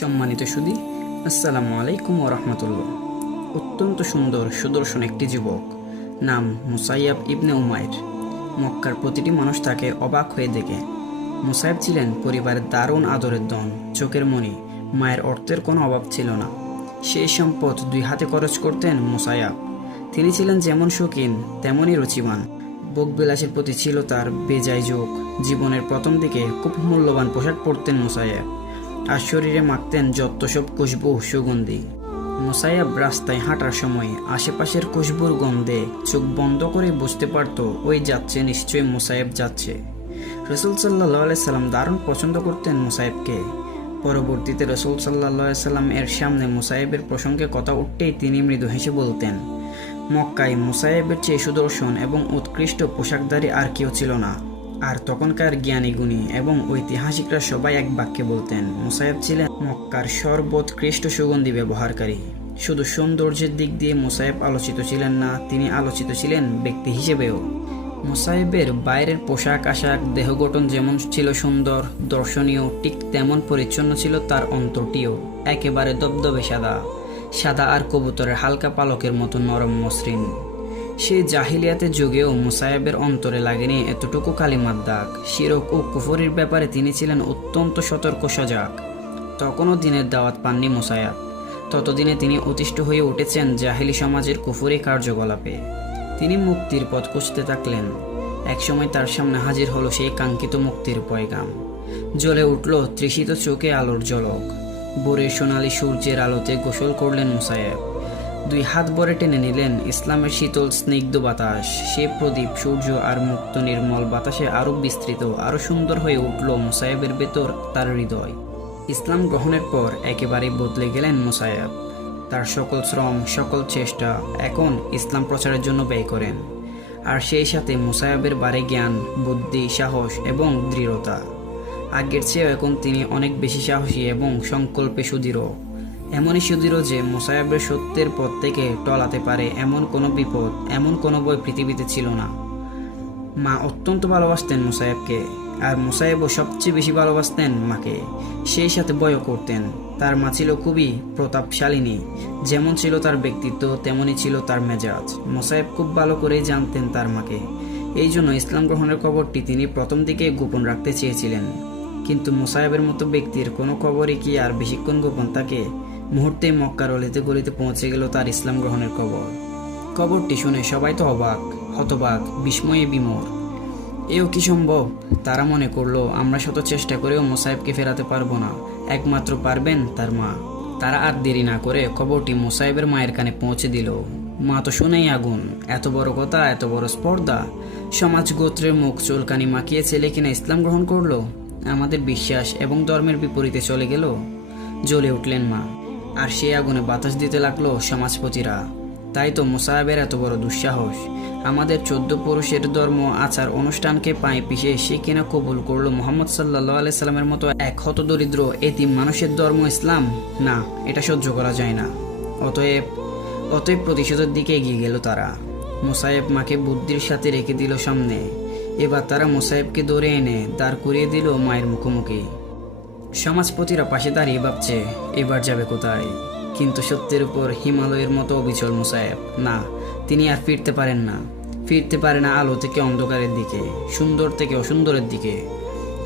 সম্মানিত সুদী, আসসালামু আলাইকুম রহমতুল্লাহ। অত্যন্ত সুন্দর সুদর্শন একটি যুবক নাম মুসাইয়াব ইবনে উমায়ের মক্কার প্রতিটি মানুষ তাকে অবাক হয়ে দেখে। মুসাইব ছিলেন পরিবারের দারুণ আদরের দন, চোখের মনি মায়ের অর্থের কোনো অভাব ছিল না। সেই সম্পদ দুই হাতে খরচ করতেন মুসাইয়াব। তিনি ছিলেন যেমন শৌখিন, তেমনই রুচিবান বিলাসের প্রতি ছিল তার বেজায় যোগ। জীবনের প্রথম দিকে খুব মূল্যবান পোশাক পরতেন মুসাইয়াব। আর শরীরে মাখতেন যত সব খুশবু সুগন্ধি। মুসাইয়াব রাস্তায় হাঁটার সময় আশেপাশের খুশবুর গন্ধে চোখ বন্ধ করে বুঝতে পারত, ওই যাচ্ছে, নিশ্চয়ই মুসাইব যাচ্ছে। রসুল সাল্লাহ সাল্লাম দারুণ পছন্দ করতেন মুসাইবকে পরবর্তীতে রসুল সাল্লাহ সাল্লাম এর সামনে মুসাইবের প্রসঙ্গে কথা উঠতেই তিনি মৃদু হেসে বলতেন, মক্কায় মুসাইবের চেয়ে সুদর্শন এবং উৎকৃষ্ট পোশাকধারী আর কেউ ছিল না। আর তখনকার জ্ঞানী গুণী এবং ঐতিহাসিকরা সবাই এক বাক্যে বলতেন, মুসাইব ছিলেন মক্কার সর্বোৎকৃষ্ট সুগন্ধি ব্যবহারকারী। শুধু সৌন্দর্যের দিক দিয়ে মুসাইব আলোচিত ছিলেন না, তিনি আলোচিত ছিলেন ব্যক্তি হিসেবেও। মুসাইবের বাইরের পোশাক আশাক, দেহ গঠন যেমন ছিল সুন্দর, দর্শনীয়, ঠিক তেমন পরিচ্ছন্ন ছিল তার অন্তরটিও। একেবারে দবদবে সাদা। সাদা আর কবুতরের হালকা পালকের মতো নরম মসৃণ। সে জাহিলিয়াতে যুগেও মুসাইবের অন্তরে লাগেনি এতটুকু কালিমার দাগ। শিরক ও কুফরির ব্যাপারে তিনি ছিলেন অত্যন্ত সতর্ক সজাগ। তখনও দিনের দাওয়াত পাননি মুসায়াব ততদিনে তিনি অতিষ্ঠ হয়ে উঠেছেন জাহিলি সমাজের কুফুরি কার্যকলাপে। তিনি মুক্তির পথ খুঁজতে থাকলেন। একসময় তার সামনে হাজির হলো সেই কাঙ্ক্ষিত মুক্তির পয়গাম। জ্বলে উঠল তৃষিত চোখে আলোর জলক ভোরের সোনালি সূর্যের আলোতে গোসল করলেন মুসায়েব দুই হাত ভরে টেনে নিলেন ইসলামের শীতল স্নিগ্ধ বাতাস। সে প্রদীপ, সূর্য আর মুক্ত নির্মল বাতাসে আরও বিস্তৃত আরও সুন্দর হয়ে উঠল মুসায়েবের ভেতর তার হৃদয়। ইসলাম গ্রহণের পর একেবারে বদলে গেলেন মুসায়েব তার সকল শ্রম, সকল চেষ্টা এখন ইসলাম প্রচারের জন্য ব্যয় করেন। আর সেই সাথে মুসায়াবের বারে জ্ঞান, বুদ্ধি, সাহস এবং দৃঢ়তা। আগের চেয়েও এখন তিনি অনেক বেশি সাহসী এবং সংকল্পে সুদৃঢ়। এমনই সুদৃঢ় যে মুসায়াবের সত্যের পথ থেকে টলাতে পারে এমন কোনো বিপদ, এমন কোনো বই পৃথিবীতে ছিল না। মা অত্যন্ত ভালোবাসতেন মুসায়েবকে, আর মুসায়েবও সবচেয়ে বেশি ভালোবাসতেন মাকে। সেই সাথে বয়ও করতেন। তার মা ছিল খুবই প্রতাপশালিনী। যেমন ছিল তার ব্যক্তিত্ব, তেমনই ছিল তার মেজাজ। মোসায়েব খুব ভালো করেই জানতেন তার মাকে। এই জন্য ইসলাম গ্রহণের খবরটি তিনি প্রথম দিকে গোপন রাখতে চেয়েছিলেন। কিন্তু মুসাহেবের মতো ব্যক্তির কোনো খবরই কি আর বেশিক্ষণ গোপন থাকে? মুহূর্তে মক্কার অলিতে গলিতে পৌঁছে গেল তার ইসলাম গ্রহণের কবর। কবরটি শুনে সবাই তো অবাক, হতবাক, বিস্ময়ে বিমোর। এও কি সম্ভব? তারা মনে করল, আমরা শত চেষ্টা করেও মোসাইবকে ফেরাতে পারব না। একমাত্র পারবেন তার মা। তারা আর দেরি না করে খবরটি মোসাইবের মায়ের কানে পৌঁছে দিল। মা তো শুনেই আগুন। এত বড় কথা, এত বড় স্পর্ধা। সমাজ গোত্রের মুখ চুলকানি মাখিয়ে ছেলে কিনা ইসলাম গ্রহণ করল? আমাদের বিশ্বাস এবং ধর্মের বিপরীতে চলে গেল? জ্বলে উঠলেন মা। আর সে আগুনে বাতাস দিতে লাগল সমাজপতিরা। তাই তো মোসাহেবের এত বড় দুঃসাহস। আমাদের চোদ্দ পুরুষের ধর্ম, আচার, অনুষ্ঠানকে পায়ে পিষে সে কিনা কবুল করল মোহাম্মদ সাল্লাহ আলাই সাল্লামের মতো এক হত দরিদ্র এতিম মানুষের ধর্ম ইসলাম? না, এটা সহ্য করা যায় না। অতএব অতএব প্রতিশোধের দিকে এগিয়ে গেল তারা। মোসাহেব মাকে বুদ্ধির সাথে রেখে দিল সামনে। এবার তারা মোসাহেবকে ধরে এনে দাঁড় করিয়ে দিল মায়ের মুখোমুখি। সমাজপতিরা পাশে দাঁড়িয়ে ভাবছে, এবার যাবে কোথায়? কিন্তু সত্যের উপর হিমালয়ের মতো অবিচল মুসায়েব, না, তিনি আর ফিরতে পারেন না। ফিরতে পারে না আলো থেকে অন্ধকারের দিকে, সুন্দর থেকে অসুন্দরের দিকে।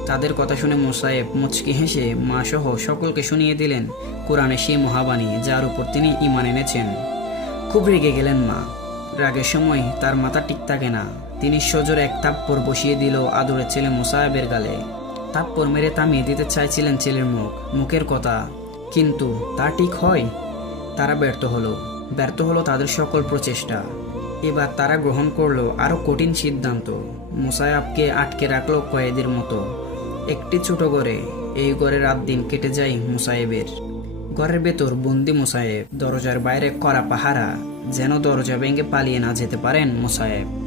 তাদের কথা শুনে মোসায়েব মুচকি হেসে মা সহ সকলকে শুনিয়ে দিলেন কোরআনে সেই মহাবাণী যার উপর তিনি ইমান এনেছেন। খুব রেগে গেলেন মা। রাগের সময় তার মাথা ঠিক থাকে না। তিনি সজোরে এক তাপ্পর বসিয়ে দিল আদরের ছেলে মোসায়েবের গালে। তাপ্পর মেরে থামিয়ে দিতে চাইছিলেন ছেলের মুখ, মুখের কথা। কিন্তু তা ঠিক হয়? তারা ব্যর্থ হলো। ব্যর্থ হলো তাদের সকল প্রচেষ্টা। এবার তারা গ্রহণ করল আরও কঠিন সিদ্ধান্ত। মুসায়াবকে আটকে রাখল কয়েদের মতো। একটি ছোট ঘরে। এই ঘরে রাত দিন কেটে যায় মুসায়েবের। ঘরের ভেতর বন্দি মুসায়েব। দরজার বাইরে করা পাহারা। যেন দরজা ভেঙে পালিয়ে না যেতে পারেন মুসায়েব।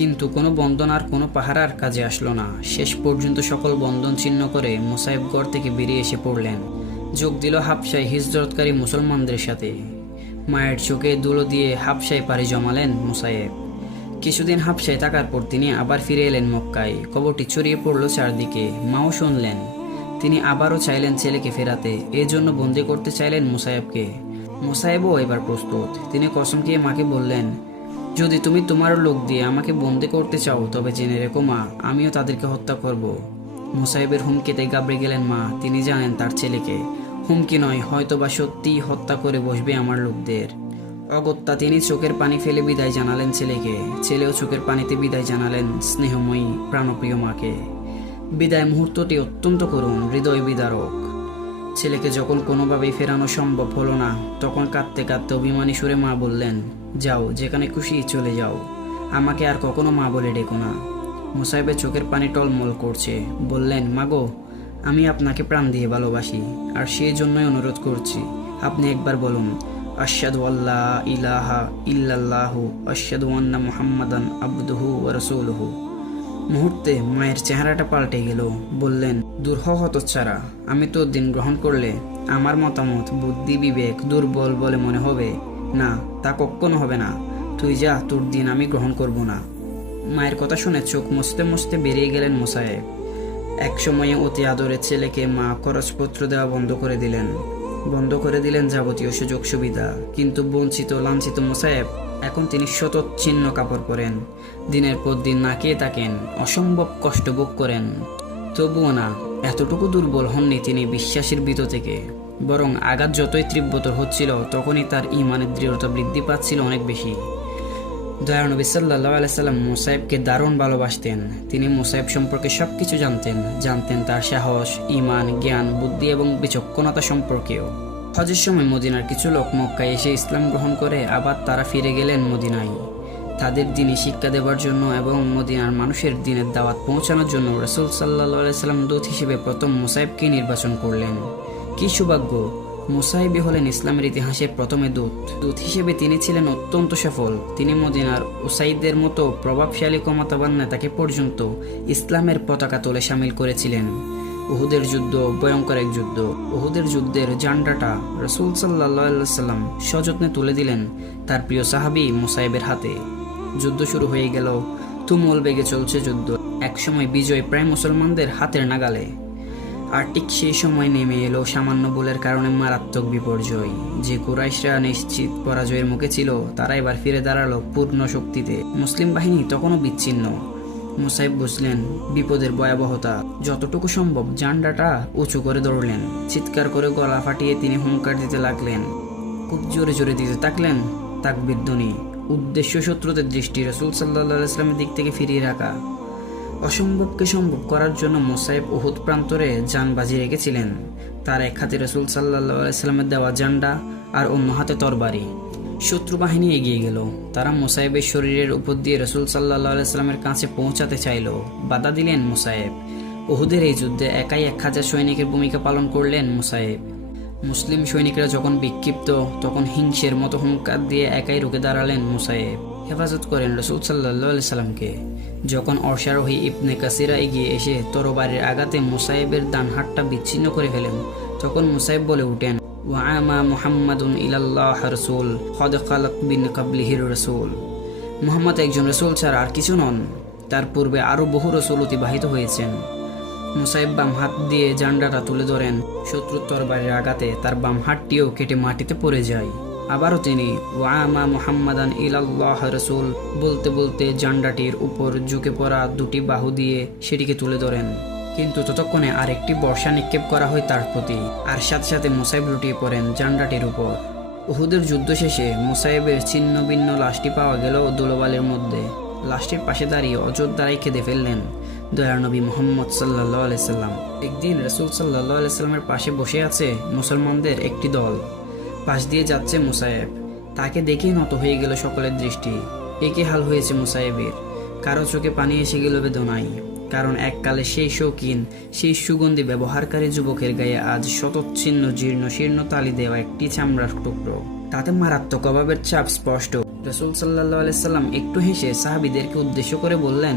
কিন্তু কোনো বন্ধন আর কোনো পাহারার কাজে আসলো না। শেষ পর্যন্ত সকল বন্ধন ছিন্ন করে মুসাইব গড় থেকে বেরিয়ে এসে পড়লেন। যোগ দিল হাফসাই হিজরতকারী মুসলমানদের সাথে। মায়ের চোখে দুলো দিয়ে হাফসাই পাড়ি জমালেন মুসাইব। কিছুদিন হাফসায় থাকার পর তিনি আবার ফিরে এলেন মক্কায়। খবরটি ছড়িয়ে পড়ল চারদিকে। মাও শুনলেন। তিনি আবারও চাইলেন ছেলেকে ফেরাতে। এই জন্য বন্দি করতে চাইলেন মুসাইবকে। মুসাইবও এবার প্রস্তুত। তিনি কসম খেয়ে মাকে বললেন যদি তুমি তোমার লোক দিয়ে আমাকে বন্দি করতে চাও, তবে জেনে রেখো মা, আমিও তাদেরকে হত্যা করব। মুসাইবের হুমকিতে গাবড়ে গেলেন মা, তিনি জানেন তার ছেলেকে। হুমকি নয় হয়তো বা সত্যিই হত্যা করে বসবে আমার লোকদের। অগত্যা তিনি চোখের পানি ফেলে বিদায় জানালেন ছেলেকে। ছেলেও চোখের পানিতে বিদায় জানালেন স্নেহময়ী, প্রাণপ্রিয় মাকে। বিদায় মুহূর্তটি অত্যন্ত করুণ, হৃদয় বিদারক। ছেলেকে যখন কোনোভাবেই ফেরানো সম্ভব হলো না, তখন কাঁদতে কাঁদতে অভিমানী সুরে মা বললেন, যাও, যেখানে খুশি চলে যাও। আমাকে আর কখনো মা বলে ডেকো না। মুসাইবের চোখের পানি টলমল করছে, বললেন, মাগো, আমি আপনাকে প্রাণ দিয়ে ভালোবাসি, আর সেই জন্যই অনুরোধ করছি। আপনি একবার বলুন আশাদু ইলাহা ইল্লাল্লাহু আশাদু আন্না মুহাম্মাদান আবদুহু ওয়া রাসূলুহু। মুহূর্তে মায়ের চেহারাটা পাল্টে গেল। বললেন, দুর্হ হতচ্ছাড়া, আমি তোর দিন গ্রহণ করলে আমার মতামত, বুদ্ধি, বিবেক দুর্বল বলে মনে হবে। না, তা কখনো হবে না। তুই যা, তোর দিন আমি গ্রহণ করব না। মায়ের কথা শুনে চোখ মুছতে মুছতে বেরিয়ে গেলেন মোসায়েব এক সময়ে অতি আদরের ছেলেকে মা খরচপত্র দেওয়া বন্ধ করে দিলেন। বন্ধ করে দিলেন যাবতীয় সুযোগ সুবিধা। কিন্তু বঞ্চিত, লাঞ্ছিত মোসায়েব এখন তিনি শতচ্ছিন্ন কাপড় পরেন। দিনের পর দিন না কে তাকেন অসম্ভব কষ্ট ভোগ করেন। তবুও না, এতটুকু দুর্বল হননি তিনি বিশ্বাসের বিত থেকে। বরং আঘাত যতই তীব্রতর হচ্ছিল, তখনই তার ইমানের দৃঢ়তা বৃদ্ধি পাচ্ছিল অনেক বেশি। দয়ানবী সাল্লাহ আলাইসাল্লাম মুসাইবকে দারুণ ভালোবাসতেন। তিনি মুসাইব সম্পর্কে সব কিছু জানতেন। জানতেন তার সাহস ইমান জ্ঞান, বুদ্ধি এবং বিচক্ষণতা সম্পর্কেও। হজের সময় মদিনার কিছু লোক মক্কায় এসে ইসলাম গ্রহণ করে আবার তারা ফিরে গেলেন মদিনায়। তাদের দিনই শিক্ষা দেওয়ার জন্য এবং মদিনার মানুষের দিনের দাওয়াত পৌঁছানোর জন্য রসুল সাল্লাহ সাল্লাম দূত হিসেবে প্রথম মুসাইবকে নির্বাচন করলেন। কি সৌভাগ্য! মুসাইবি হলেন ইসলামের ইতিহাসে প্রথমে দূত। দূত হিসেবে তিনি ছিলেন অত্যন্ত সফল। তিনি মদিনার উসাইদদের মতো প্রভাবশালী ক্ষমতাবান নেতাকে পর্যন্ত ইসলামের পতাকা তোলে সামিল করেছিলেন। উহুদের যুদ্ধ ভয়ঙ্কর এক যুদ্ধ। উহুদের যুদ্ধের জান্ডাটা রসুল সাল্লাম সযত্নে তুলে দিলেন তার প্রিয় সাহাবি মুসাইবের হাতে। যুদ্ধ শুরু হয়ে গেল। তুমুল বেগে চলছে যুদ্ধ। একসময় বিজয় প্রায় মুসলমানদের হাতের নাগালে। আর ঠিক সেই সময় নেমে এলো সামান্য বলের কারণে মারাত্মক বিপর্যয়। যে কুরাইশরা নিশ্চিত পরাজয়ের মুখে ছিল, তারা এবার ফিরে দাঁড়াল পূর্ণ শক্তিতে। মুসলিম বাহিনী তখনও বিচ্ছিন্ন। মুসাইব বুঝলেন, বিপদের ভয়াবহতা, যতটুকু সম্ভব জান্ডাটা উঁচু করে দৌড়লেন চিৎকার করে গলা ফাটিয়ে তিনি হুঙ্কার দিতে লাগলেন। খুব জোরে জোরে দিতে থাকলেন তাকবির ধ্বনি। উদ্দেশ্য শত্রুদের দৃষ্টি রসুল সাল্লাহ ইসলামের দিক থেকে ফিরিয়ে রাখা। অসম্ভবকে সম্ভব করার জন্য মোসাইব উহুদ প্রান্তরে যান বাজি রেখেছিলেন। তার এক হাতে রসুল সাল্লাহ সাল্লামের দেওয়া জান্ডা আর অন্য হাতে তরবারি। শত্রু বাহিনী এগিয়ে গেল। তারা মোসাইবের শরীরের উপর দিয়ে রসুল সাল্লাহ সাল্লামের কাছে পৌঁছাতে চাইল। বাধা দিলেন মোসাইব। উহুদের এই যুদ্ধে একাই এক হাজার সৈনিকের ভূমিকা পালন করলেন মোসাইব। মুসলিম সৈনিকরা যখন বিক্ষিপ্ত, তখন হিংসের মতো হুঙ্কার দিয়ে একাই রুখে দাঁড়ালেন মুসাইব। হেফাজত করেন রসুল সাল্লাহ সাল্লামকে। যখন অর্শারোহী ইবনে কাসিরা এগিয়ে এসে তরবারির আঘাতে মুসাইবের ডান হাতটা বিচ্ছিন্ন করে ফেলেন, তখন মুসাইব বলে উঠেন ওয়ামা মুহাম্মাদুন ইলাল্লাহ রসুল হদ খালক বিন কাবলিহির রসুল। মুহাম্মদ একজন রসুল ছাড়া আর কিছু নন। তার পূর্বে আরও বহু রসুল অতিবাহিত হয়েছেন। মুসাইব বাম হাত দিয়ে জান্ডাটা তুলে ধরেন, শত্রুর তরবারির আঘাতে তার বাম হাতটিও কেটে মাটিতে পড়ে যায়। আবারও তিনি, ওয়ামা মোহাম্মদান ইলাল্লাহ রসুল বলতে বলতে জান্ডাটির উপর ঝুঁকে পড়া দুটি বাহু দিয়ে সেটিকে তুলে ধরেন। কিন্তু ততক্ষণে আরেকটি বর্ষা নিক্ষেপ করা হয় তার প্রতি, আর সাথে সাথে মুসাইব লুটিয়ে পড়েন জান্ডাটির উপর। উহুদের যুদ্ধ শেষে মুসাইবের ছিন্ন ভিন্ন লাশটি পাওয়া গেল দোলবালের মধ্যে। লাশটির পাশে দাঁড়িয়ে অযোধ্যারাই কেঁদে ফেললেন দয়ানবী মোহাম্মদ সাল্লাহ আলাইসাল্লাম একদিন রসুল সাল্লাহ আলাইসাল্লামের পাশে বসে আছে মুসলমানদের একটি দল। পাশ দিয়ে যাচ্ছে মুসায়েব। তাকে দেখেই নত হয়ে গেল সকলের দৃষ্টি। একই হাল হয়েছে মুসায়েবের? কারও চোখে পানি এসে গেল বেদনাই কারণ এককালে সেই শৌখিন, সেই সুগন্ধি ব্যবহারকারী যুবকের গায়ে আজ শতচ্ছিন্ন জীর্ণ শীর্ণ তালি দেওয়া একটি চামড়ার টুকরো। তাতে মারাত্মক অভাবের চাপ স্পষ্ট। রসুল সাল্লাহ আলাইসাল্লাম একটু হেসে সাহাবিদেরকে উদ্দেশ্য করে বললেন,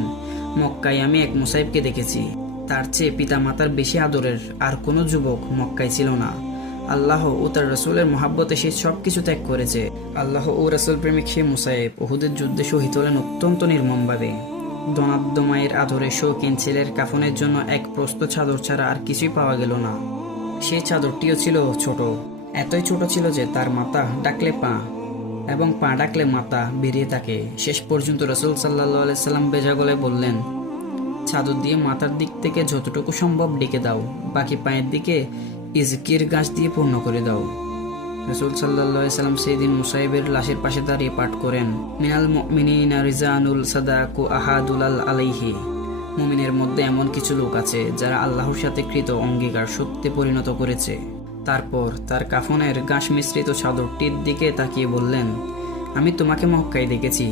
মক্কায় আমি এক মুসাইবকে দেখেছি। তার চেয়ে পিতা মাতার বেশি আদরের আর কোনো যুবক মক্কায় ছিল না। আল্লাহ ও তার রসুলের মহাব্বতে সে সব কিছু ত্যাগ করেছে। আল্লাহ ও রসুল প্রেমিক সে মুসাইব ওহুদের যুদ্ধে শহীদ হলেন অত্যন্ত নির্মমভাবে। ধনাদ্য মায়ের আদরে শৌখিন ছেলের কাফনের জন্য এক প্রস্ত চাদর ছাড়া আর কিছুই পাওয়া গেল না। সেই চাদরটিও ছিল ছোট, এতই ছোট ছিল যে তার মাথা ডাকলে পা এবং পা ডাকলে মাথা বেরিয়ে থাকে। শেষ পর্যন্ত রসুল সাল্লাহ সাল্লাম বেজা গলায় বললেন, চাদর দিয়ে মাথার দিক থেকে যতটুকু সম্ভব ডেকে দাও, বাকি পায়ের দিকে ইজকির গাছ দিয়ে পূর্ণ করে দাও। রসুল সাল্লাহ সাল্লাম সেই দিন মুসাইবের লাশের পাশে দাঁড়িয়ে পাঠ করেন, মিনাল মিনিনা রিজানুল সাদাকু আহাদুলাল আলাইহি। মুমিনের মধ্যে এমন কিছু লোক আছে যারা আল্লাহর সাথে কৃত অঙ্গীকার সত্যি পরিণত করেছে। তারপর তার কাফনের গাছ মিশ্রিত চাদরটির দিকে তাকিয়ে বললেন, আমি তোমাকে মক্কায় দেখেছি।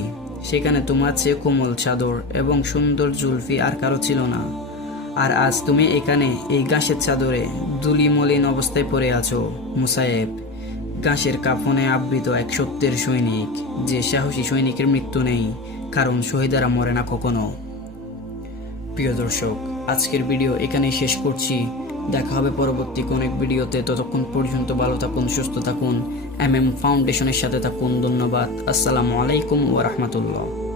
সেখানে তোমার চেয়ে কোমল চাদর এবং সুন্দর জুলফি আর কারও ছিল না। আর আজ তুমি এখানে এই গাছের চাদরে দুলি মলিন অবস্থায় পড়ে আছো, মুসায়েব। গাছের কাফনে আবৃত এক সত্যের সৈনিক, যে সাহসী সৈনিকের মৃত্যু নেই, কারণ শহীদারা মরে না কখনো। প্রিয় দর্শক, আজকের ভিডিও এখানেই শেষ করছি। দেখা হবে পরবর্তী কোন এক ভিডিওতে। ততক্ষণ পর্যন্ত ভালো থাকুন, সুস্থ থাকুন। এম এম ফাউন্ডেশনের সাথে থাকুন। ধন্যবাদ। আসসালামু আলাইকুম ওয়া রাহমাতুল্লাহ।